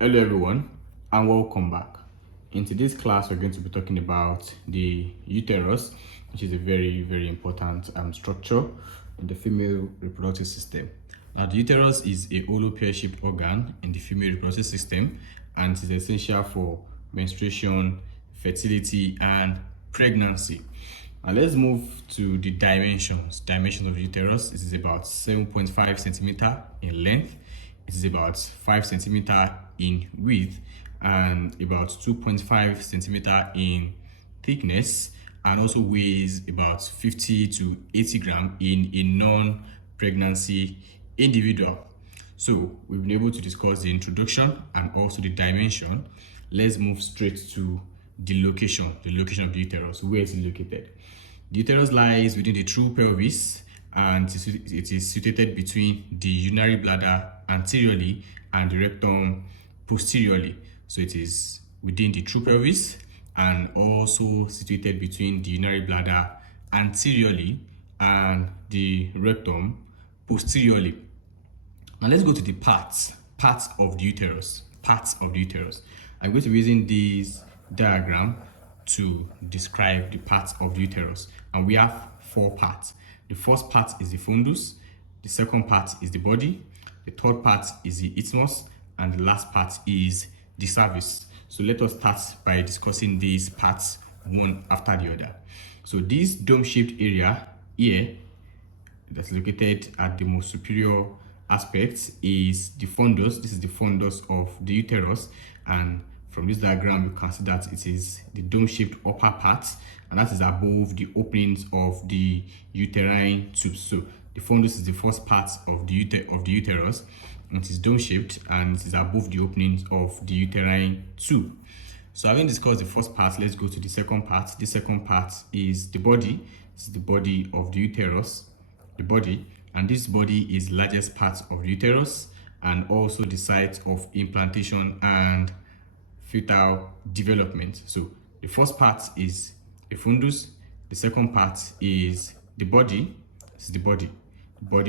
Hello everyone and welcome back. In today's class we're going to be talking about the uterus, which is a very important structure in the female reproductive system. Now the uterus is a hollow pear-shaped organ in the female reproductive system and it is essential for menstruation, fertility and pregnancy. Now let's move to the dimensions. Dimensions of the uterus. It is about 7.5 centimeter in length. It is about 5 centimeter in width and about 2.5 centimeter in thickness, and also weighs about 50 to 80 grams in a non-pregnancy individual. So we've been able to discuss the introduction and also the dimension. Let's move straight to the location of the uterus. Where is it located? The uterus lies within the true pelvis and it is situated between the urinary bladder anteriorly and the rectum posteriorly. So it is within the true pelvis and also situated between the urinary bladder anteriorly and the rectum posteriorly. Now let's go to the parts of the uterus. I'm going to be using this diagram to describe the parts of the uterus, and we have 4 parts. The first part is the fundus, the second part is the body, the third part is the isthmus, and the last part is the cervix. So let us start by discussing these parts one after the other. So this dome-shaped area here that's located at the most superior aspect is the fundus. This is the fundus of the uterus, and from this diagram you can see that it is the dome-shaped upper part, and that is above the openings of the uterine tubes. So the fundus is the first part of the uterus. It is dome-shaped and it is above the openings of the uterine tube. So having discussed the first part, let's go to the second part. The second part is the body. This is the body of the uterus, and this body is the largest part of the uterus and also the site of implantation and fetal development. So the first part is the fundus, the second part is the body. This is the body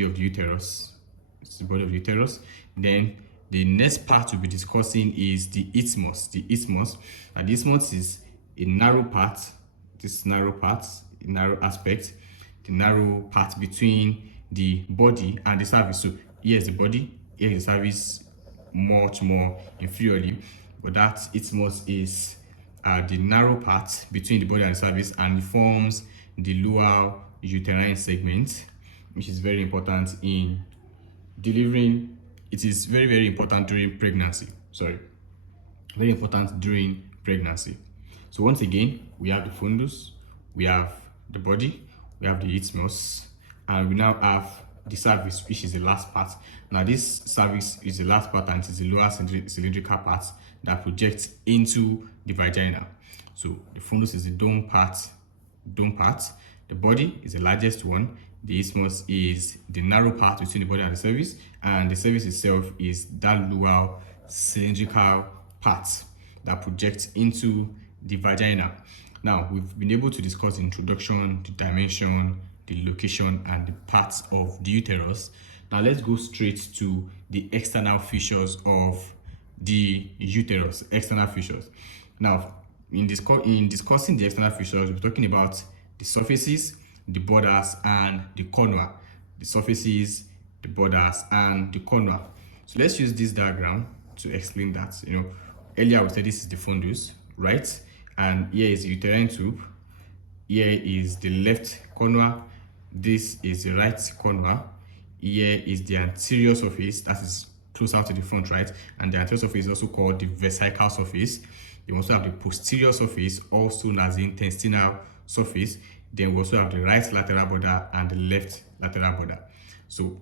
of the uterus. It's the body of the uterus. Then the next part we'll be discussing is the isthmus. And the isthmus is a narrow part, narrow aspect, the narrow part between the body and the cervix. So here's the body, here's the cervix much more inferiorly, but that isthmus is the narrow part between the body and the cervix, and it forms the lower uterine segment, which is very important in delivering. It is very important during pregnancy. Very important during pregnancy. So once again, we have the fundus, we have the body, we have the isthmus, and we now have the cervix, which is the last part. Now this cervix is the last part and it is the lower cylindrical part that projects into the vagina. So the fundus is the dome part. The body is the largest one. The isthmus is the narrow part between the body and the cervix, and the cervix itself is that lower cylindrical part that projects into the vagina. Now we've been able to discuss the introduction, the dimension, the location, and the parts of the uterus. Now let's go straight to the external features of the uterus. Now in discussing the external features, we're talking about the surfaces, the borders, and the contour. So let's use this diagram to explain that. Earlier we said this is the fundus, right? And here is the uterine tube. Here is the left contour. This is the right contour. Here is the anterior surface, that is closer to the front, right? And the anterior surface is also called the vesical surface. You also have the posterior surface, also known as the intestinal surface. Then we also have the right lateral border and the left lateral border. So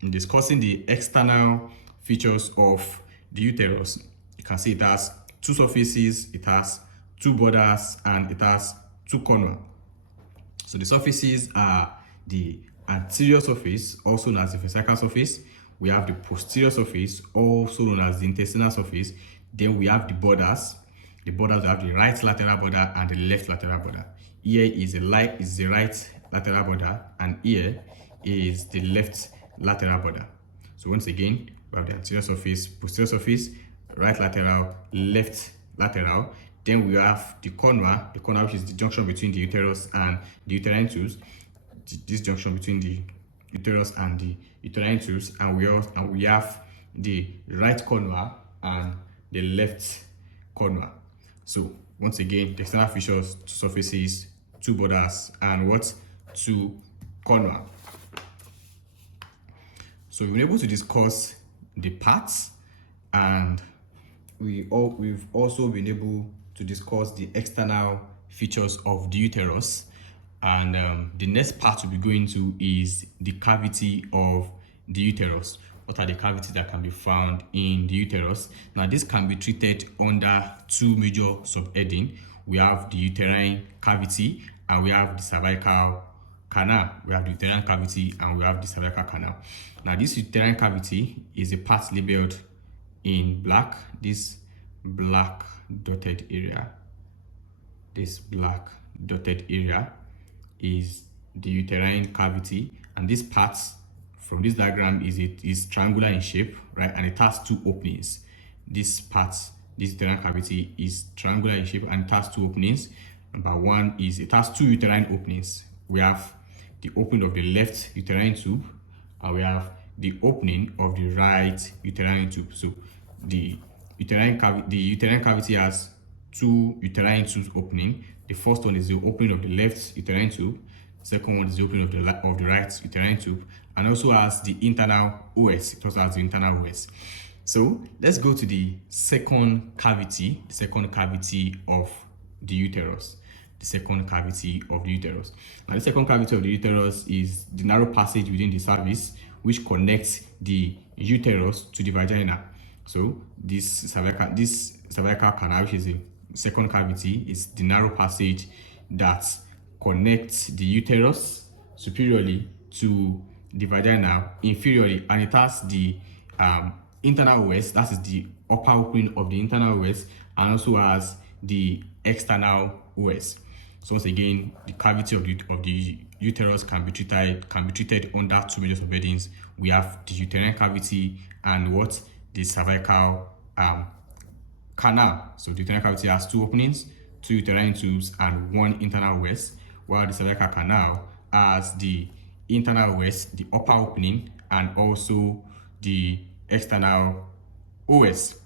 in discussing the external features of the uterus, you can see it has 2 surfaces, it has 2 borders, and it has 2 contours. So the surfaces are the anterior surface, also known as the vesical surface. We have the posterior surface, also known as the intestinal surface. Then we have the borders. The borders have the right lateral border and the left lateral border. Here is the right lateral border, and here is the left lateral border. So once again, we have the anterior surface, posterior surface, right lateral, left lateral. Then we have the corner, which is the junction between the uterus and the uterine tubes. This junction between the uterus and the uterine tubes, and we have the right corner and the left corner. So once again, the external features, 2 surfaces, 2 borders, and what? 2 corner. So we've been able to discuss the parts, and we've also been able to discuss the external features of the uterus. And the next part we'll be going to is the cavity of the uterus. What are the cavities that can be found in the uterus? Now, this can be treated under 2 major subheadings. We have the uterine cavity and we have the cervical canal. We have the uterine cavity and we have the cervical canal. Now, this uterine cavity is a part labeled in black. This black dotted area. This black dotted area is the uterine cavity, and this part from this diagram is triangular in shape, right? And it has 2 openings. This uterine cavity is triangular in shape and it has 2 openings. Number one is it has 2 uterine openings. We have the opening of the left uterine tube and we have the opening of the right uterine tube. So the uterine cavity has 2 uterine tubes opening. The first one is the opening of the left uterine tube. The second one is the opening of the right uterine tube, and also has the internal OS. It also has the internal OS. So let's go to the second cavity of the uterus. The second cavity of the uterus. Now, the second cavity of the uterus is the narrow passage within the cervix, which connects the uterus to the vagina. So this cervical canal, which is the second cavity, is the narrow passage that connects the uterus superiorly to the vagina inferiorly, and it has the internal OS, that is the upper opening of the internal OS, and also has the external OS. So once again, the cavity of the uterus can be treated under 2 major subheadings. We have the uterine cavity and what? The cervical canal. So the uterine cavity has 2 openings, 2 uterine tubes, and 1 internal OS, while the cervical canal has the internal OS, the upper opening, and also the external OS.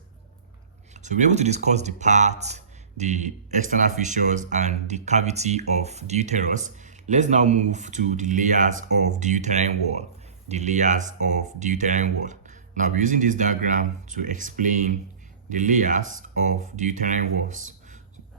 So we're able to discuss the parts, the external features, and the cavity of the uterus. Let's now move to the layers of the uterine wall. The layers of the uterine wall. Now we're using this diagram to explain the layers of the uterine walls.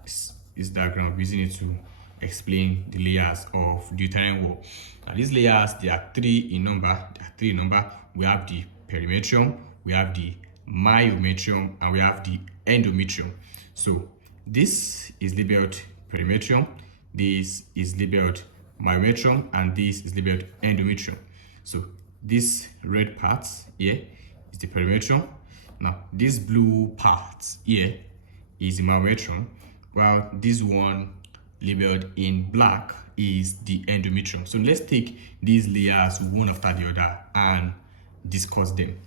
This diagram, we're using it to explain the layers of the uterine wall. Now these layers, there are 3 in number. We have the perimetrium, we have the myometrium, and we have the endometrium. So this is labeled perimetrium, this is labeled myometrium, and this is labeled endometrium. So this red part here is the perimetrium. Now this blue part here is the myometrium, while this one labeled in black is the endometrium. So let's take these layers one after the other and discuss them.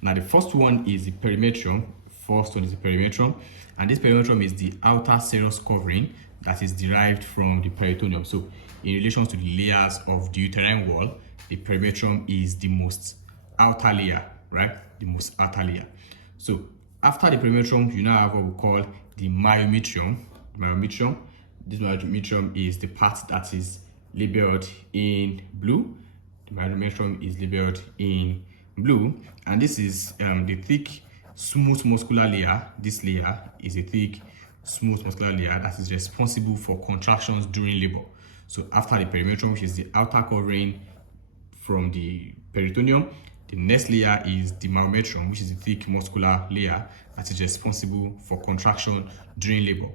Now the first one is the perimetrium. And this perimetrium is the outer serous covering that is derived from the peritoneum. So in relation to the layers of the uterine wall, the perimetrium is the most outer layer, right? The most outer layer. So after the perimetrium, you now have what we call the myometrium. This myometrium is the part that is labeled in blue. The myometrium is labeled in blue, and this is the thick, smooth muscular layer. This layer is a thick, smooth muscular layer that is responsible for contractions during labor. So after the perimetrium, which is the outer covering from the peritoneum, the next layer is the myometrium, which is the thick muscular layer that is responsible for contraction during labor.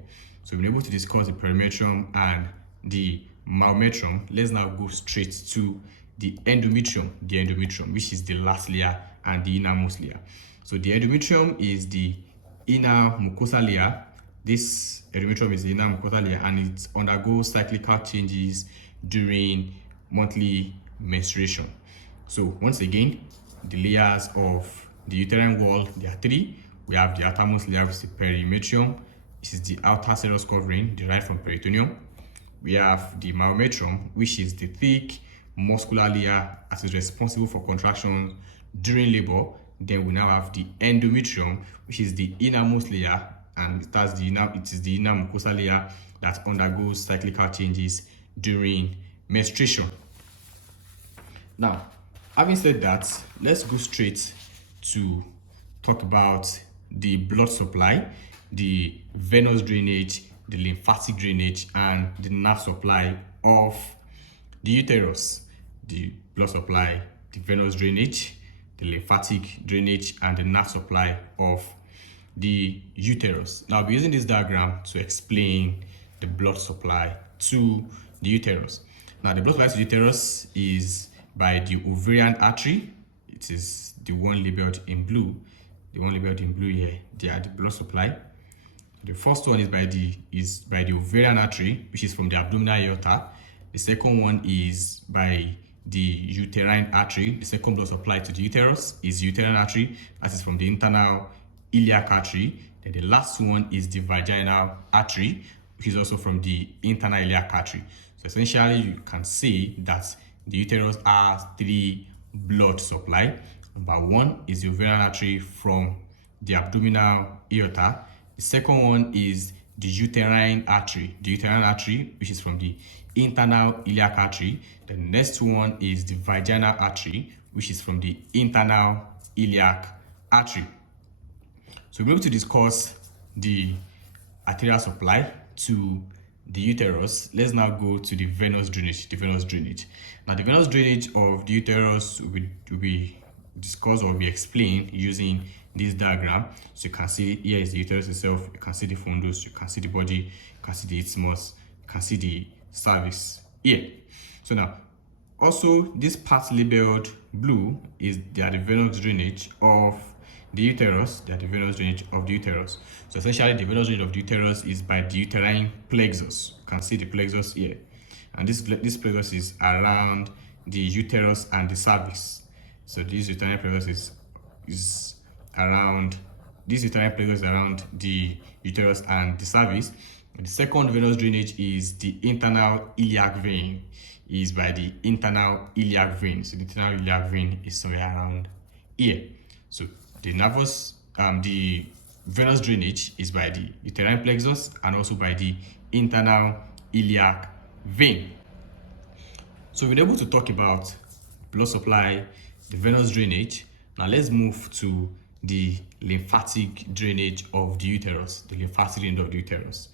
So we've been able to discuss the perimetrium and the myometrium. Let's now go straight to the endometrium, which is the last layer and the innermost layer. So the endometrium is the inner mucosal layer. This endometrium is the inner mucosal layer, and it undergoes cyclical changes during monthly menstruation. So once again, the layers of the uterine wall, there are 3. We have the outermost layer, which is the perimetrium. This is the outer serous covering derived from peritoneum. We have the myometrium, which is the thick muscular layer that is responsible for contractions during labor. Then we now have the endometrium, which is the innermost layer, and it is the inner mucosal layer that undergoes cyclical changes during menstruation. Now, having said that, let's go straight to talk about the blood supply, the venous drainage, the lymphatic drainage, and the nerve supply of the uterus. The blood supply, the venous drainage, the lymphatic drainage, and the nerve supply of the uterus. Now, I'll be using this diagram to explain the blood supply to the uterus. Now, the blood supply to the uterus is by the ovarian artery. It is the one labeled in blue. The one labeled in blue here, they are the blood supply. The first one is by the ovarian artery, which is from the abdominal aorta. The second one is by the uterine artery. The second blood supply to the uterus is uterine artery, that is from the internal iliac artery. Then the last one is the vaginal artery, which is also from the internal iliac artery. So essentially, you can say that the uterus has three blood supply. Number one is the ovarian artery from the abdominal aorta. The second one is the uterine artery. The uterine artery, which is from the internal iliac artery. The next one is the vaginal artery, which is from the internal iliac artery. So we're able to discuss the arterial supply to the uterus. Let's now go to the venous drainage. Now, the venous drainage of the uterus will be discussed or be explained using this diagram. So you can see here is the uterus itself. You can see the fundus. You can see the body. You can see the isthmus. You can see the cervix here. So now, also this part labeled blue they are the venous drainage of the uterus. They are the venous drainage of the uterus. So essentially, the venous drainage of the uterus is by the uterine plexus. You can see the plexus here, and this plexus is around the uterus and the cervix. So this uterine plexus is around the uterus and the cervix. The second venous drainage is the internal iliac vein. Is by the internal iliac vein. So the internal iliac vein is somewhere around here. So the venous drainage is by the uterine plexus and also by the internal iliac vein. So we're able to talk about blood supply, the venous drainage. Now let's move to the lymphatic drainage of the uterus. The lymphatic drainage of the uterus.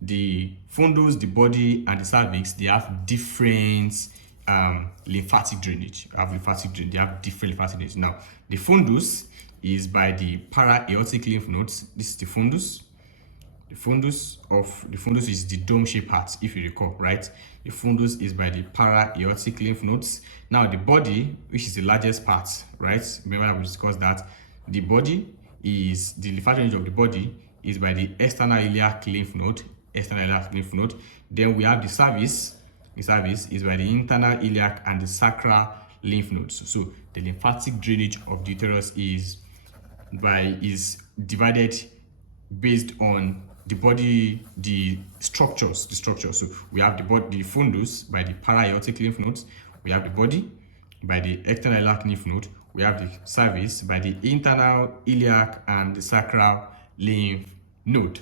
The fundus, the body, and the cervix, they have different lymphatic drainage. They have different lymphatic drainage. Now, the fundus is by the para-aortic lymph nodes. This is the fundus. The fundus is the dome-shaped part, if you recall, right? The fundus is by the para-aortic lymph nodes. Now, the body, which is the largest part, right? Remember that we discussed that the lymphatic drainage of the body is by the external iliac lymph node. Then we have the cervix. The cervix is by the internal iliac and the sacral lymph nodes. So the lymphatic drainage of the uterus is divided based on the body, the structures. So we have the fundus by the para-aortic lymph nodes. We have the body by the external iliac lymph node. We have the cervix by the internal iliac and the sacral lymph node.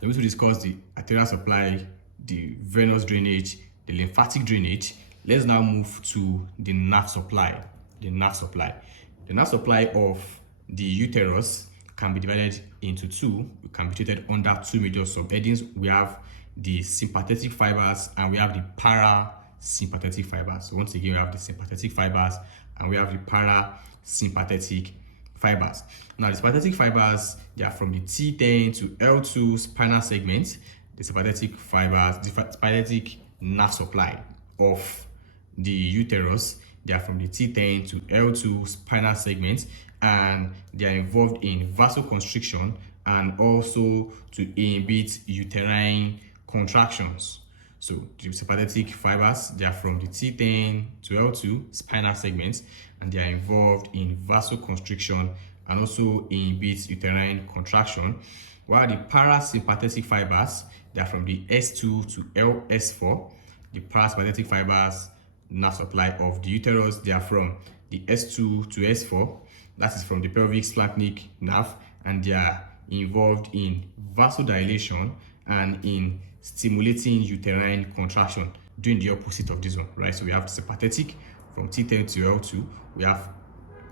Then we will discuss the arterial supply, the venous drainage, the lymphatic drainage. Let's now move to the nerve supply. The nerve supply of the uterus can be divided into two. It can be treated under two major subheadings. We have the sympathetic fibers and we have the parasympathetic fibers. So once again, we have the sympathetic fibers and we have the parasympathetic fibers. Now, the sympathetic fibers, they are from the T10 to L2 spinal segments. The sympathetic nerve supply of the uterus, they are from the T10 to L2 spinal segments, and they are involved in vasoconstriction and also to inhibit uterine contractions. So the sympathetic fibers, they are from the T10 to L2 spinal segments, and they are involved in vasoconstriction and also inhibits uterine contraction, while the parasympathetic fibers, they are from the S2 to LS4. The parasympathetic fibers, nerve supply of the uterus, they are from the S2 to S4. That is from the pelvic splanchnic nerve, and they are involved in vasodilation and in stimulating uterine contraction, doing the opposite of this one, right? So we have sympathetic from T10 to L2. We have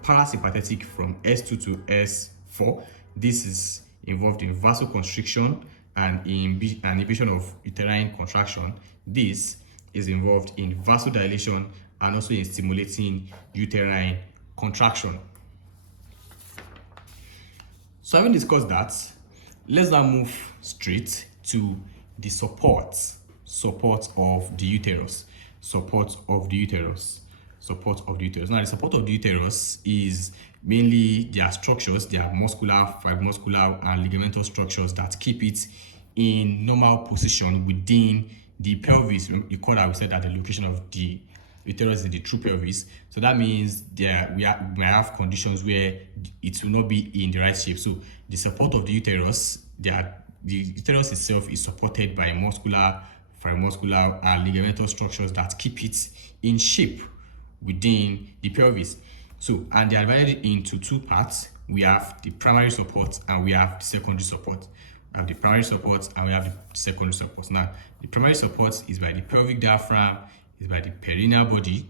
parasympathetic from S2 to S4. This is involved in vasoconstriction and inhibition of uterine contraction. This is involved in vasodilation and also in stimulating uterine contraction. So having discussed that, let's now move straight to the support of the uterus. Support of the uterus. Now, the support of the uterus is mainly their structures, their muscular, fibromuscular, and ligamentous structures that keep it in normal position within the pelvis. Recall that we said that the location of the uterus is the true pelvis. So that means we might have conditions where it will not be in the right shape. So the support of the uterus, the uterus itself is supported by muscular, fibromuscular, and ligamentous structures that keep it in shape within the pelvis. So, and they are divided into two parts. We have the primary support and we have the secondary support. We have the primary support and we have the secondary support. Now, the primary support is by the pelvic diaphragm, is by the perineal body.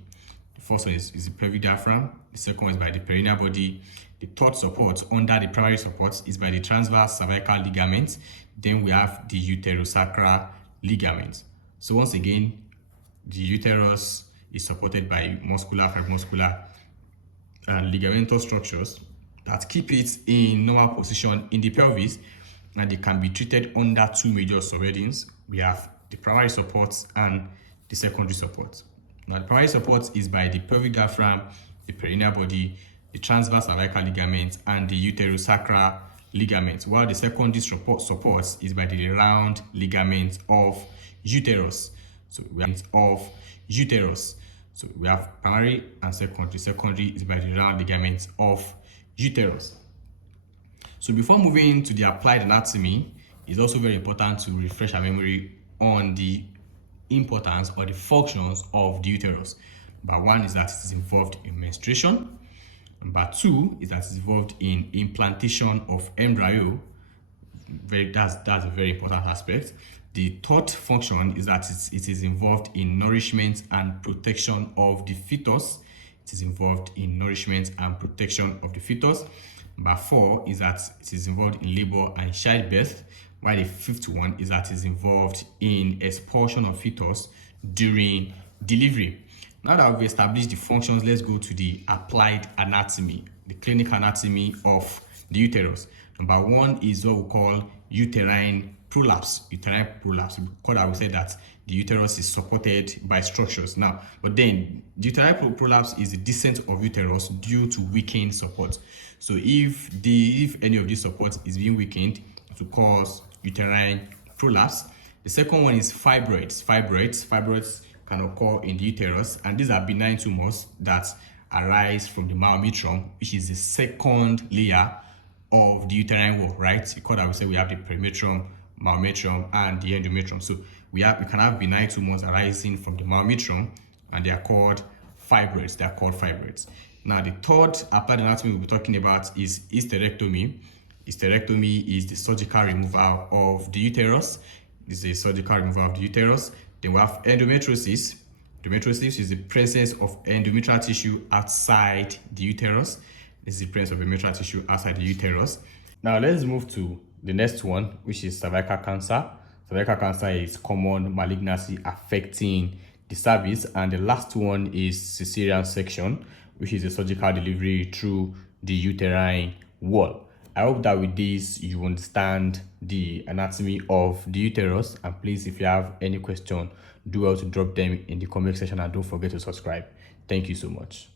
The first one is the pelvic diaphragm. The second one is by the perineal body. The third support under the primary support is by the transverse cervical ligament. Then we have the uterosacral ligament. So once again, the uterus is supported by muscular, fibromuscular, and ligamentous structures that keep it in normal position in the pelvis, and they can be treated under two major subheadings. We have the primary support and the secondary support. Now, the primary support is by the pelvic diaphragm, the perineal body, the transverse cervical ligament, and the uterosacral ligament, while the secondary support is by the round ligament of uterus. So we have primary and secondary. Secondary is by the round ligament of uterus. So before moving to the applied anatomy, it's also very important to refresh our memory on the importance or the functions of the uterus. Number one is that it is involved in menstruation. Number two is that it's involved in implantation of embryo. That's a very important aspect. The third function is that it is involved in nourishment and protection of the fetus. It is involved in nourishment and protection of the fetus. Number four is that it is involved in labor and childbirth, while the fifth one is that it is involved in expulsion of fetus during delivery. Now that we've established the functions, let's go to the applied anatomy, the clinical anatomy of the uterus. Number one is what we call uterine prolapse. Uterine prolapse, because we said that the uterus is supported by structures. Now, but then the uterine prolapse is the descent of uterus due to weakened support. So if any of these supports is being weakened, it will cause uterine prolapse. The second one is fibroids. Fibroids can occur in the uterus, and these are benign tumors that arise from the myometrium, which is the second layer of the uterine wall, right? Because I would say we have the perimetrium, myometrium, and the endometrium. So we can have benign tumors arising from the myometrium, and they are called fibroids. Now, the third applied anatomy we'll be talking about is hysterectomy. Hysterectomy is the surgical removal of the uterus. Then we have endometriosis. Endometriosis is the presence of endometrial tissue outside the uterus. This is the presence of endometrial tissue outside the uterus. Now let's move to the next one, which is cervical cancer. Cervical cancer is common malignancy affecting the cervix, and the last one is cesarean section, which is a surgical delivery through the uterine wall. I hope that with this you understand the anatomy of the uterus, and please, if you have any question, do well to drop them in the comment section, and don't forget to subscribe. Thank you so much.